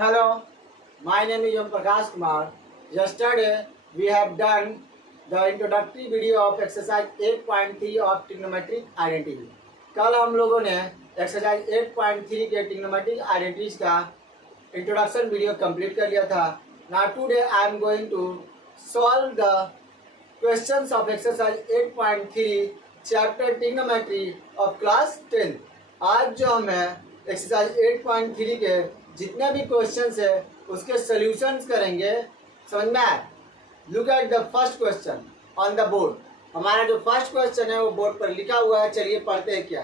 Hello, my name is Om Prakash Kumar. Yesterday we have done the introductory video of exercise 8.3 of trigonometric identity. कल हम लोगों ने exercise 8.3 के trigonometric identities का introduction video complete कर लिया था. Now today I am going to solve the questions of exercise 8.3 chapter trigonometry of class 10. आज जो हमें एक्सरसाइज 8.3 के जितने भी क्वेश्चंस है उसके सॉल्यूशंस करेंगे. समझ में आए? Look at the first question on the board. हमारा जो फर्स्ट क्वेश्चन है वो बोर्ड पर लिखा हुआ है. चलिए पढ़ते हैं क्या.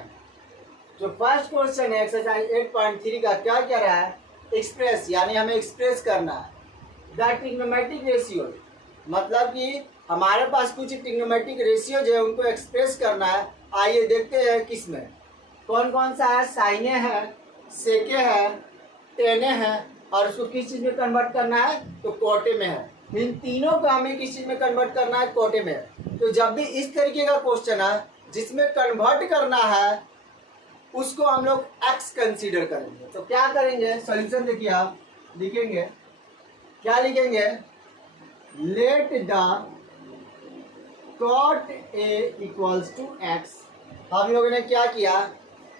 जो फर्स्ट क्वेश्चन है एक्सरसाइज 8.3 का क्या कह रहा है? एक्सप्रेस, यानी हमें एक्सप्रेस करना है द ट्रिग्नोमेट्रिक रेशियो. मतलब कि हमारे पास कुछ ट्रिग्नोमेट्रिक रेशियोज है, उनको एक्सप्रेस करना है. आइए देखते हैं किसमें कौन कौन सा है. साइने है, सेके है, टेने है, और उसको किस चीज़ में कन्वर्ट करना है तो कोटे में है. इन तीनों को हमें किस चीज़ में कन्वर्ट करना है? कोटे में. तो जब भी इस तरीके का क्वेश्चन है जिसमें कन्वर्ट करना है उसको हम लोग एक्स कंसीडर करेंगे. तो क्या करेंगे? सॉल्यूशन देखिए, आप लिखेंगे, क्या लिखेंगे? Let the cot a equals to x. हम लोगों ने क्या किया?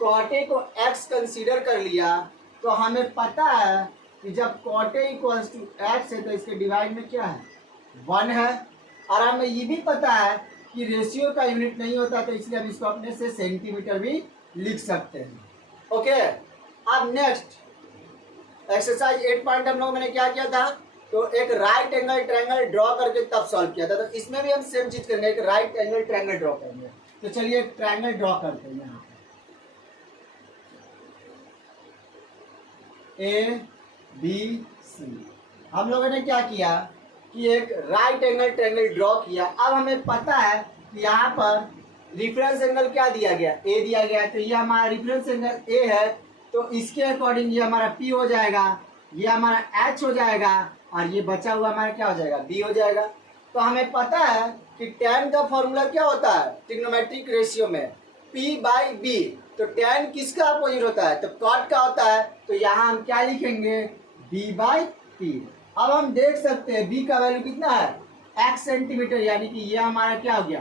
कॉट ए को एक्स कंसीडर कर लिया. तो हमें पता है कि जब cot a equals to x है तो इसके डिवाइड में क्या है? 1 है. और हमें ये भी पता है कि रेशियो का यूनिट नहीं होता, तो इसलिए हम इसको अपने से सेंटीमीटर भी लिख सकते हैं. ओके. अब नेक्स्ट एक्सरसाइज 8 पॉइंट हम लोगों ने क्या किया था? तो एक राइट एंगल ट्रायंगल ड्रॉ करके तब सॉल्व किया था. तो इसमें भी हम सेम चीज करेंगे, एक राइट एंगल ट्रायंगल ड्रॉ करेंगे. तो चलिए एक ट्रायंगल ड्रॉ करते हैं. यहाँ ए बी सी हम लोगों ने क्या किया कि एक राइट एंगल ट्रायंगल ड्रॉ किया. अब हमें पता है कि यहाँ पर रिफरेंस एंगल क्या दिया गया? ए दिया गया है. तो ये हमारा रिफरेंस एंगल ए है, तो इसके अकॉर्डिंग ये हमारा पी हो जाएगा, ये हमारा एच हो जाएगा, और ये बचा हुआ हमारा क्या हो जाएगा? बी हो जाएगा. तो हमें पता है कि tan का फॉर्मूला क्या होता है ट्रिग्नोमेट्रिक रेशियो में? P by b. तो tan किसका अपोजिट होता है? तो cot का होता है. तो यहाँ हम क्या लिखेंगे? b by P. अब हम देख सकते हैं b का वैल्यू कितना है? x सेंटीमीटर, यानी कि ये हमारा क्या हो गया?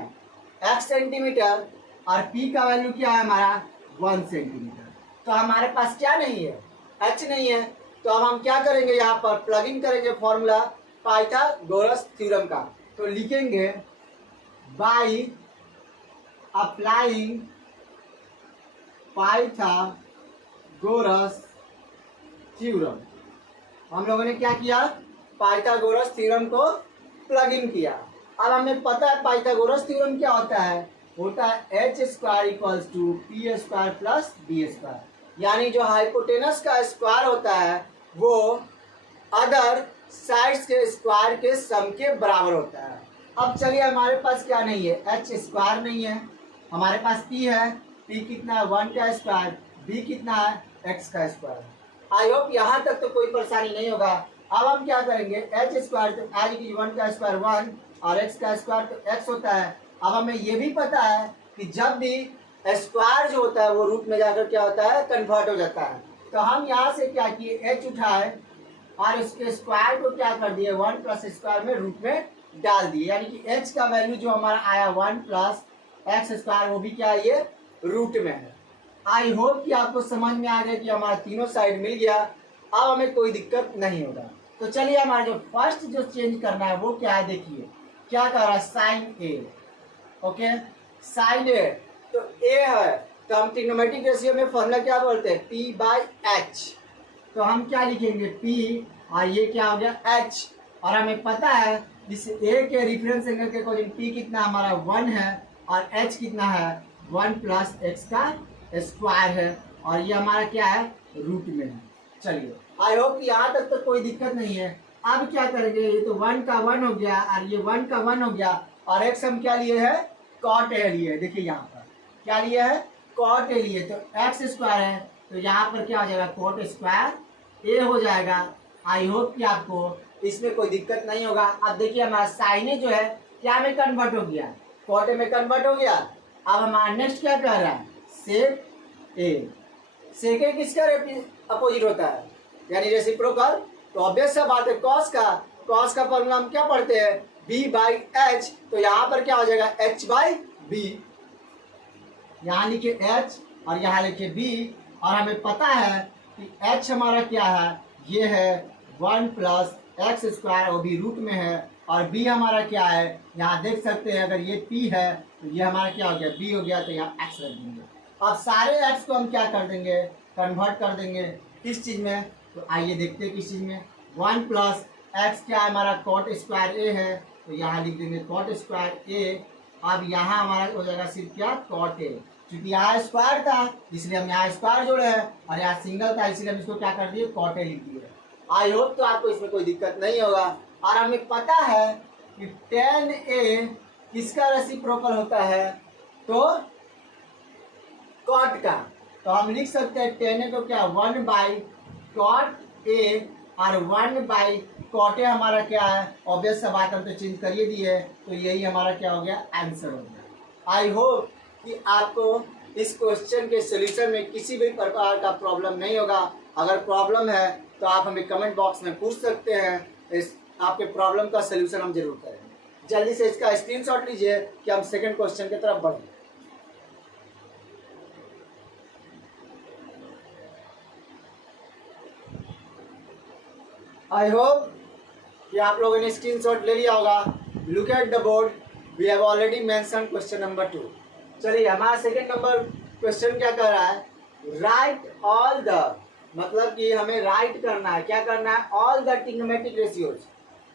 x सेंटीमीटर, और p का वैल्यू क्या है हमारा? 1 सेंटीमीटर. तो हमारे पास क्या नहीं है? h नहीं है. तो अब हम क्या करेंगे? यहाँ पर प्लग इन करेंगे फॉर्मूला पाइथागोरस थ्योरम का. तो लिखेंगे बाई अप्लाइंग पाइथागोरस थ्योरम. हम लोगों ने क्या किया? पाइथागोरस थ्योरम को प्लग इन किया. अब हमें पता है पाइथागोरस थ्योरम क्या होता है? होता है h square equals to p square plus b square. यानी जो हाइपोटेनस का स्क्वायर होता है वो अदर साइड्स के स्क्वायर के सम के बराबर होता है. अब चलिए, हमारे पास क्या नहीं है? एच स्क्वायर नहीं है. हमारे पास पी है. पी कितना है? 1 का स्क्वायर. बी कितना है? एक्स का स्क्वायर. आई होप यहाँ तक तो कोई परेशानी नहीं होगा. अब हम क्या करेंगे? एच स्क्वायर तो एच की 1 का स्क्वायर 1, और एक्स का स्क्वायर तो एक्स होता है. अब हमें ये भी पता है कि जब भी स्क्वायर जो होता है वो रूट में जाकर क्या होता है? कन्वर्ट हो जाता है. तो हम यहाँ से क्या किए? एच उठाए और इसके स्क्वायर को क्या कर दिए? 1 प्लस स्क्वायर में रूट में डाल दिए. यानी कि एच का वैल्यू जो हमारा आया 1 प्लस एक्स स्क्वायर, वो भी क्या है? ये रूट में है. आई होप कि आपको समझ में आ गया कि हमारा तीनों साइड मिल गया. अब हमें कोई दिक्कत नहीं होगा. तो चलिए, हमारा जो फर्स्ट जो चेंज करना है वो क्या है? देखिए क्या कर रहा है? साइन ए. ओके, साइन ए. तो ए है, तो हम ट्रिग्नोमेट्रिक रेशियो में फॉर्मूला क्या बोलते हैं? P by H. तो हम क्या लिखेंगे? पी, और ये क्या हो गया? एच. और हमें पता है इस ए के रिफरेंस एंगल के अकॉर्डिंग पी कितना हमारा? 1 है, और एच कितना है? 1 प्लस एक्स का स्क्वायर है, और ये हमारा क्या है? रूट में है. चलिए, आई होप कि यहाँ तक तो कोई दिक्कत नहीं है. अब क्या करेंगे? ये तो 1 का 1 हो गया, और ये 1 का 1 हो गया, और एक्स हम क्या लिए है? कॉट ए लिए. देखिए यहाँ पर क्या लिए है? कॉट ए लिए. तो एक्स स्क्वायर है, तो यहाँ पर क्या हो जाएगा? कॉट स्क्वायर ए हो जाएगा. आई होप कि आपको इसमें कोई दिक्कत नहीं होगा. अब देखिए, हमारा साइन ए जो है क्या में कन्वर्ट हो गया? कॉट ए में कन्वर्ट हो गया. अब हमारा नेक्स्ट क्या कर रहा है? सेक ए. सेक ए किसका अपोजिट होता है? यानी रेसिप्रोकल। तो ऑब्वियस सा बात है कॉस का फॉर्मूला हम क्या पढ़ते हैं, b/h। तो यहाँ पर क्या हो जाएगा, h/b। यहाँ लिखे h और यहाँ लिखे b, और हमें पता है कि h हमारा क्या है, ये है 1 प्लस एक्स स्क्वायर, वो भी रूट में है। और b हमारा क्या है, यहाँ देख सकते हैं, अगर ये p है तो ये हमारा क्या हो गया, b हो गया, तो यहाँ x रख देंगे। अब सारे x को हम क्या कर देंगे, कन्वर्ट कर देंगे किस चीज़ में, तो आइए देखते हैं किस चीज़ में। 1 प्लस एक्स क्या है हमारा, कॉट स्क्वायर ए है, तो यहाँ लिख देंगे कॉट स्क्वायर ए। अब यहाँ हमारा हो जाएगा सिर्फ क्या, कॉट ए, क्योंकि यहाँ स्क्वायर था इसलिए हम यहाँ स्क्वायर जोड़े हैं, और यहाँ सिंगल था इसलिए हम इसको क्या कर दिए, कॉट ए लिख दिए। आई होप तो आपको इसमें कोई दिक्कत नहीं होगा। और हमें पता है कि tan a किसका रेसिप्रोकल होता है, तो कॉट का। तो हम लिख सकते हैं tan a को क्या, 1/cot a, और 1/cot a हमारा क्या है, ऑब्वियस सा बात हम तो चेंज कर ही दिए, तो यही हमारा क्या हो गया, आंसर हो गया। आई होप कि आपको इस क्वेश्चन के सोल्यूशन में किसी भी प्रकार का प्रॉब्लम नहीं होगा। अगर प्रॉब्लम है तो आप हमें कमेंट बॉक्स में पूछ सकते हैं, इस आपके प्रॉब्लम का सोल्यूशन हम जरूर करेंगे। जल्दी से इसका स्क्रीनशॉट लीजिए कि हम सेकंड क्वेश्चन की तरफ बढ़ें। आई होप कि आप लोगों ने स्क्रीनशॉट ले लिया होगा। Look at the board, we have already mention question number 2। चलिए हमारा सेकंड नंबर क्वेश्चन क्या कर रहा है, राइट ऑल द, मतलब कि हमें राइट करना है, क्या करना है, ऑल द ट्रिग्नोमेट्रिक रेशियोज,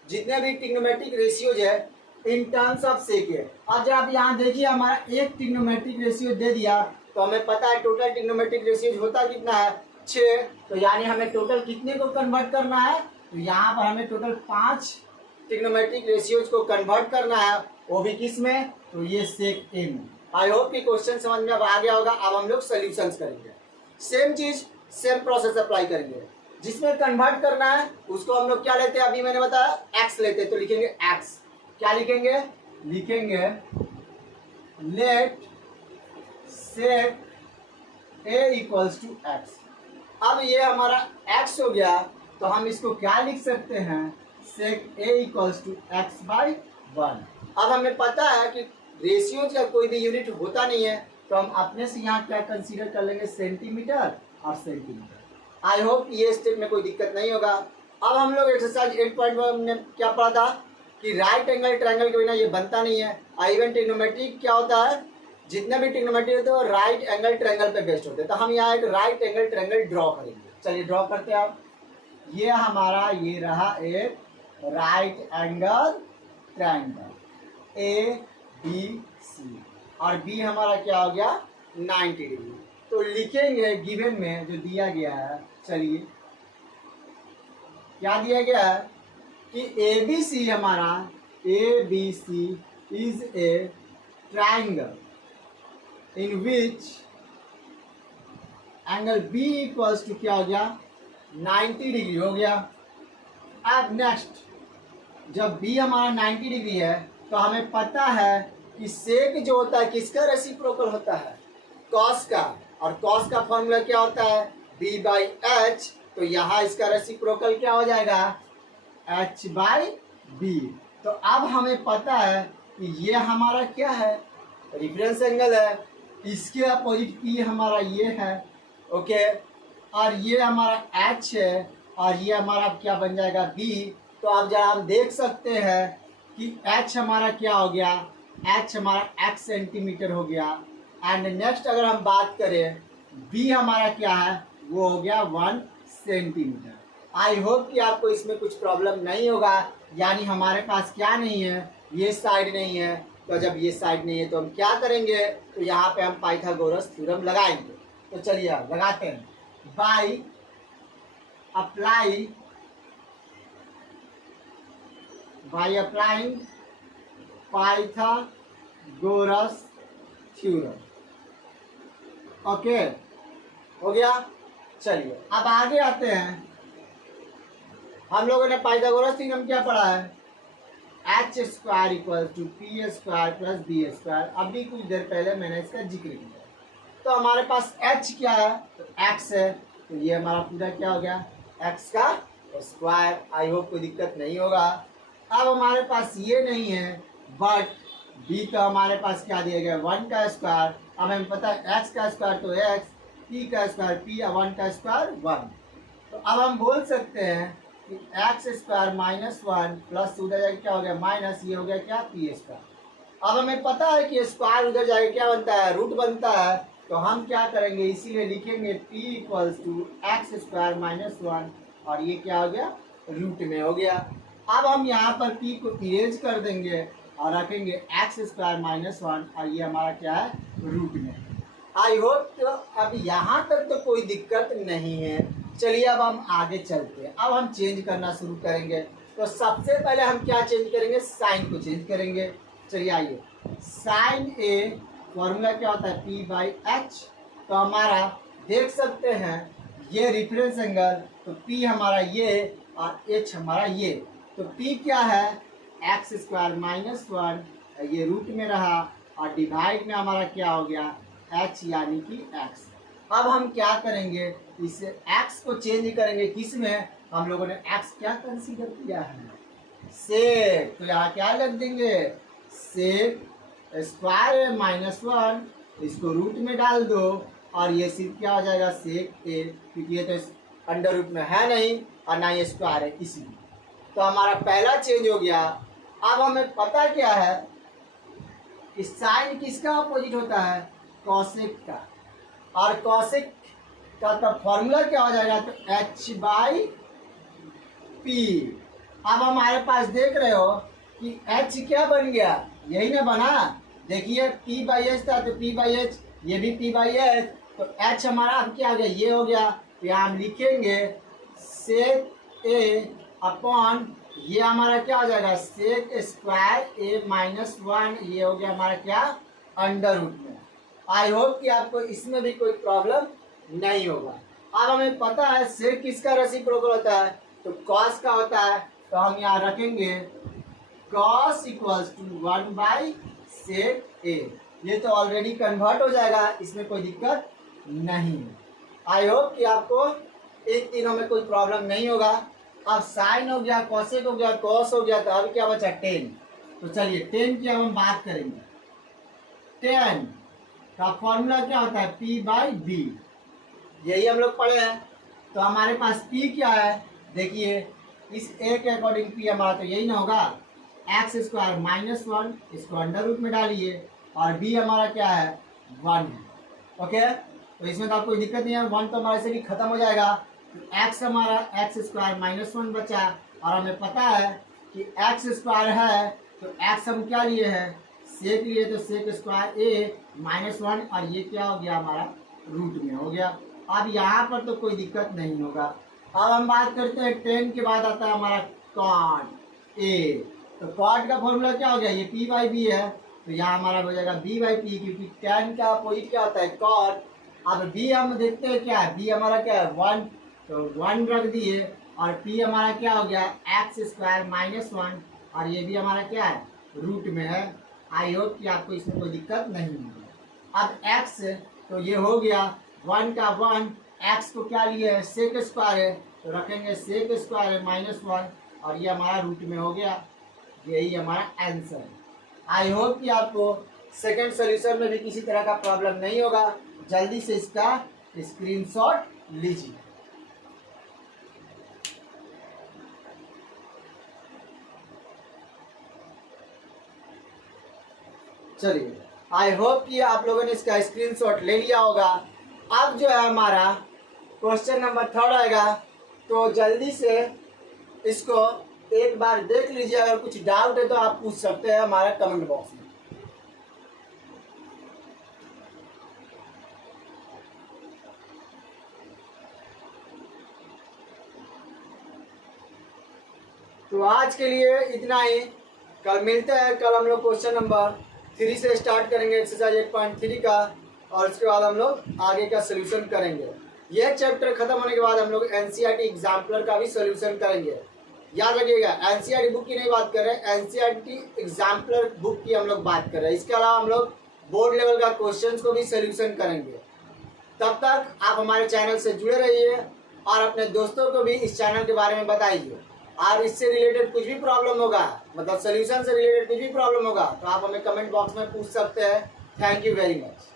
जितने भी ट्रिग्नोमेट्रिक रेशियोज है इन टर्म्स ऑफ सेक है। अब जब आप यहाँ देखिए हमारा एक ट्रिग्नोमेट्रिक रेशियो दे दिया, तो हमें पता है टोटल ट्रिग्नोमेट्रिक रेशियोज होता कितना है, 6। तो यानी हमें टोटल कितने को कन्वर्ट करना है, तो यहाँ पर हमें टोटल 5 ट्रिग्नोमेट्रिक रेशियोज को कन्वर्ट करना है, वो भी किस में, तो ये सेक ए में। आई होप कि क्वेश्चन समझ में अब आ गया होगा। अब हम लोग सोल्यूशंस करेंगे, सेम चीज सेम प्रोसेस अप्लाई करेंगे। जिसमें कन्वर्ट करना है उसको हम लोग क्या लेते हैं, अभी मैंने बताया x लेते हैं, तो लिखेंगे x, क्या लिखेंगे, लिखेंगे let sec a equals to x। अब ये हमारा x हो गया, तो हम इसको क्या लिख सकते हैं, सेक a इक्वल्स टू x/1। अब हमें पता है कि रेशियोज का कोई भी यूनिट होता नहीं है, तो हम अपने से यहाँ क्या कंसीडर कर लेंगे, सेंटीमीटर और सेंटीमीटर। आई होप ये स्टेप में कोई दिक्कत नहीं होगा। अब हम लोग एक्सरसाइज 8.1 में क्या पढ़ा था कि राइट एंगल ट्रायंगल के बिना ये बनता नहीं है। इवन ट्रिग्नोमेट्री क्या होता है, जितने भी ट्रिग्नोमेट्री होते हैं वो राइट एंगल ट्रायंगल पे बेस्ड होते हैं। तो हम यहाँ एक राइट एंगल ट्रायंगल ड्रॉ करेंगे। चलिए ड्रॉ करते हैं। आप ये हमारा ये रहा एक राइट एंगल ट्रायंगल ABC, और B हमारा क्या हो गया, 90 डिग्री। तो लिखेंगे गिवन में जो दिया गया है, चलिए क्या दिया गया है कि ABC हमारा ABC is a triangle in which angle B equals to क्या हो गया, 90 डिग्री हो गया। अब नेक्स्ट जब B हमारा 90 डिग्री है, तो हमें पता है कि सेक जो होता है किसका रेसिप्रोकल होता है, कॉस का, और कॉस का फॉर्मूला क्या होता है, b/h। तो यहाँ इसका रेसिप्रोकल क्या हो जाएगा, h/b। तो अब हमें पता है कि ये हमारा क्या है, रेफरेंस एंगल है, इसके अपोजिट p हमारा ये है, ओके, और ये हमारा h है, और ये हमारा क्या बन जाएगा b। तो अब जरा हम देख सकते हैं कि h हमारा क्या हो गया, h हमारा x सेंटीमीटर हो गया। एंड नेक्स्ट अगर हम बात करें b हमारा क्या है, वो हो गया 1 सेंटीमीटर। आई होप कि आपको इसमें कुछ प्रॉब्लम नहीं होगा। यानी हमारे पास क्या नहीं है, ये साइड नहीं है, तो जब ये साइड नहीं है तो हम क्या करेंगे, तो यहाँ पे हम पाइथागोरस थ्योरम लगाएंगे। तो चलिए लगाते हैं, by applying Pythagoras theorem. Okay हो गया। चलिए अब आगे आते हैं। हम लोगों ने पाइथागोरस थ्योरम क्या पढ़ा है, h² equal to p² plus b²। अभी कुछ देर पहले मैंने इसका जिक्र किया। तो हमारे पास h क्या है, तो x है, तो ये हमारा पूरा क्या हो गया एक्स का स्क्वायर। आई होप कोई दिक्कत नहीं होगा। अब हमारे पास ये नहीं है, बट बी तो हमारे पास क्या दिया गया, 1 का स्क्वायर। अब हमें पता है एक्स का स्क्वायर तो एक्स, पी का स्क्वायर पी, 1 का स्क्वायर 1। तो अब हम बोल सकते हैं कि एक्स स्क्वायर माइनस 1 प्लस उधर जाके क्या हो गया माइनस, ये हो गया क्या पी स्क्वायर। अब हमें पता है कि स्क्वायर उधर जाके क्या बनता है, रूट बनता है। तो हम क्या करेंगे, इसीलिए लिखेंगे p equals to x square minus 1 और ये क्या हो गया, रूट में हो गया। अब हम यहाँ पर p को इरेज कर देंगे और रखेंगे एक्स स्क्वायर माइनस 1 और ये हमारा क्या है, रूट में। आई होप तो अब यहाँ तक तो कोई दिक्कत नहीं है। चलिए अब हम आगे चलते हैं। अब हम चेंज करना शुरू करेंगे। तो सबसे पहले हम क्या चेंज करेंगे, साइन को चेंज करेंगे। चलिए आइए, साइन ए फॉर्मूला क्या होता है, p बाई एच। तो हमारा देख सकते हैं ये रिफरेंस एंगल, तो p हमारा ये और h हमारा ये। तो p क्या है, एक्स स्क्वायर माइनस 1, ये रूट में रहा और डिवाइड में हमारा क्या हो गया, h यानी कि x। अब हम क्या करेंगे, इस x को चेंज करेंगे किस में, हम लोगों ने x क्या कंसीडर किया है, सेक। तो यहाँ क्या लग देंगे, सेक स्क्वायर माइनस 1, इसको रूट में डाल दो और ये सिर्फ क्या हो जाएगा, सेक ए, क्योंकि ये तो अंडर रूट में है नहीं और ना ये स्क्वायर है इसलिए। तो हमारा पहला चेंज हो गया। अब हमें पता क्या है कि साइन किसका अपोजिट होता है, कॉसेक का। और कॉसेक का तो फॉर्मूला क्या हो जाएगा, तो h बाई पी। अब हमारे पास देख रहे हो कि h क्या बन गया, यही ना बना, देखिए p बाई एच था तो p बाई एच, ये भी p बाई एच। तो h हमारा अब क्या हो गया, ये हो गया। तो यहाँ हम लिखेंगे सेक ए अपॉन, ये हमारा क्या हो जाएगा, सेक स्क्वायर ए माइनस 1, ये हो गया हमारा क्या, अंडर रूट में। आई होप कि आपको इसमें भी कोई प्रॉब्लम नहीं होगा। अब हमें पता है सेक किसका रेसिप्रोकल होता है, तो कॉस का होता है। तो हम यहाँ रखेंगे cos equals to 1 by sec A. ये तो ऑलरेडी कन्वर्ट हो जाएगा, इसमें कोई दिक्कत नहीं है। आई होप कि आपको इन तीनों में कोई प्रॉब्लम नहीं होगा। अब साइन हो गया, कॉसेक हो गया, कॉस हो गया, तो अब क्या बचा, टेन। तो चलिए टेन की अब हम बात करेंगे। टेन का फॉर्मूला क्या होता है, p बाई बी, यही हम लोग पढ़े हैं। तो हमारे पास p क्या है, देखिए इस a के अकॉर्डिंग p हमारा तो यही ना होगा, एक्स स्क्वायर माइनस 1, इसको अंडर रूट में डालिए और b हमारा क्या है, 1 है। ओके, तो इसमें तो आपको कोई दिक्कत नहीं है, 1 तो हमारे से भी खत्म हो जाएगा। तो x हमारा एक्स स्क्वायर माइनस 1 बचा और हमें पता है कि एक्स स्क्वायर है तो x हम क्या लिए हैं, सेक लिए, तो सेक स्क्वायर ए माइनस 1 और ये क्या हो गया हमारा, रूट में हो गया। अब यहाँ पर तो कोई दिक्कत नहीं होगा। अब हम बात करते हैं 10 के बाद आता है हमारा कॉट ए। तो कॉट का फॉर्मूला क्या हो गया, ये p बाई बी है, तो यहाँ हमारा हो जाएगा b बाई पी, क्योंकि tan का अपोजिट क्या होता है, कॉट। अब b हम देखते हैं क्या है, b हमारा क्या है, 1, तो 1 रख दिए और p हमारा क्या हो गया, एक्स स्क्वायर माइनस 1 और ये भी हमारा क्या है, रूट में है। आई होप कि आपको इसमें कोई दिक्कत नहीं होगी। अब x तो ये हो गया 1 का 1, x को क्या लिए है, सेक स्क्वायर है, तो रखेंगे सेक स्क्वायर है माइनस 1 और ये हमारा रूट में हो गया। यही हमारा आंसर है। आई होप कि आपको सेकंड सॉल्यूशन में भी किसी तरह का प्रॉब्लम नहीं होगा। जल्दी से इसका स्क्रीनशॉट लीजिए। चलिए, आई होप कि आप लोगों ने इसका स्क्रीनशॉट ले लिया होगा। अब जो है हमारा क्वेश्चन नंबर 3 आएगा, तो जल्दी से इसको एक बार देख लीजिए। अगर कुछ डाउट है तो आप पूछ सकते हैं हमारे कमेंट बॉक्स में। तो आज के लिए इतना ही। कल मिलते हैं। कल हम लोग क्वेश्चन नंबर 3 से स्टार्ट करेंगे, एक्सरसाइज 8.3 का, और उसके बाद हम लोग आगे का सोल्यूशन करेंगे। यह चैप्टर खत्म होने के बाद हम लोग एनसीईआरटी एग्जाम्पलर का भी सोल्यूशन करेंगे। याद रखिएगा, एनसीईआरटी बुक की नहीं बात कर रहे हैं, एनसीईआरटी एग्जाम्पलर बुक की हम लोग बात कर रहे हैं। इसके अलावा हम लोग बोर्ड लेवल का क्वेश्चन को भी सोल्यूशन करेंगे। तब तक आप हमारे चैनल से जुड़े रहिए और अपने दोस्तों को भी इस चैनल के बारे में बताइए। और इससे रिलेटेड कुछ भी प्रॉब्लम होगा, मतलब सोल्यूशन से रिलेटेड कुछ भी प्रॉब्लम होगा, तो आप हमें कमेंट बॉक्स में पूछ सकते हैं। Thank you very much.